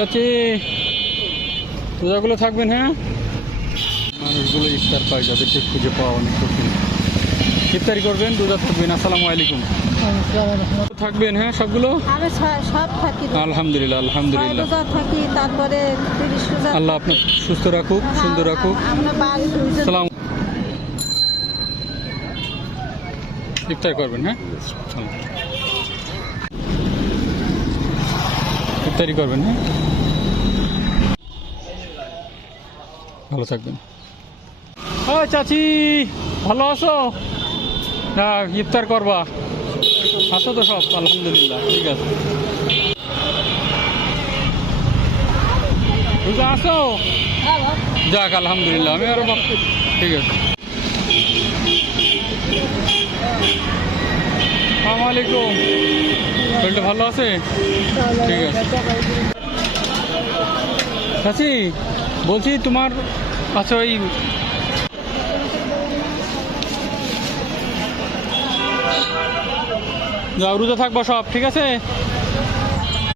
চাচি রোজাগুলো থাকবেন, হ্যাঁ? মানুষগুলো ইফতার পায়, যাদেরকে খুঁজে পাওয়া অনেক কঠিন। ইফতারি করবেন, রোজা থাকবেন। আসসালামু আলাইকুম। থাকবেন, হ্যাঁ, সবগুলো? আমি সব থাকি, আলহামদুলিল্লাহ, আলহামদুলিল্লাহ। রোজা থাকি, তারপরে 30 রোজা। আল্লাহ আপনার সুস্থ রাখুক, সুন্দর রাখুক। আমরা বাড়ি দুইজন। সালাম। ইফতার করবেন, হ্যাঁ? ইফতারি করবেন, হ্যাঁ? ভালো থাকবেন। ও চাচি, ভালো আছো? হ্যাঁ, ইফতার করবা? আছো তো সব? আলহামদুলিল্লাহ, ঠিক আছে। রোজা আছো? যাক, আলহামদুলিল্লাহ। আমি আরো ঠিক আছে। আসসালামু আলাইকুম। শরীরটা ভালো আছে? ঠিক আছে। চাচি বলছি, তোমার আচ্ছা ওই যাও, রোজা থাকবো সব, ঠিক আছে?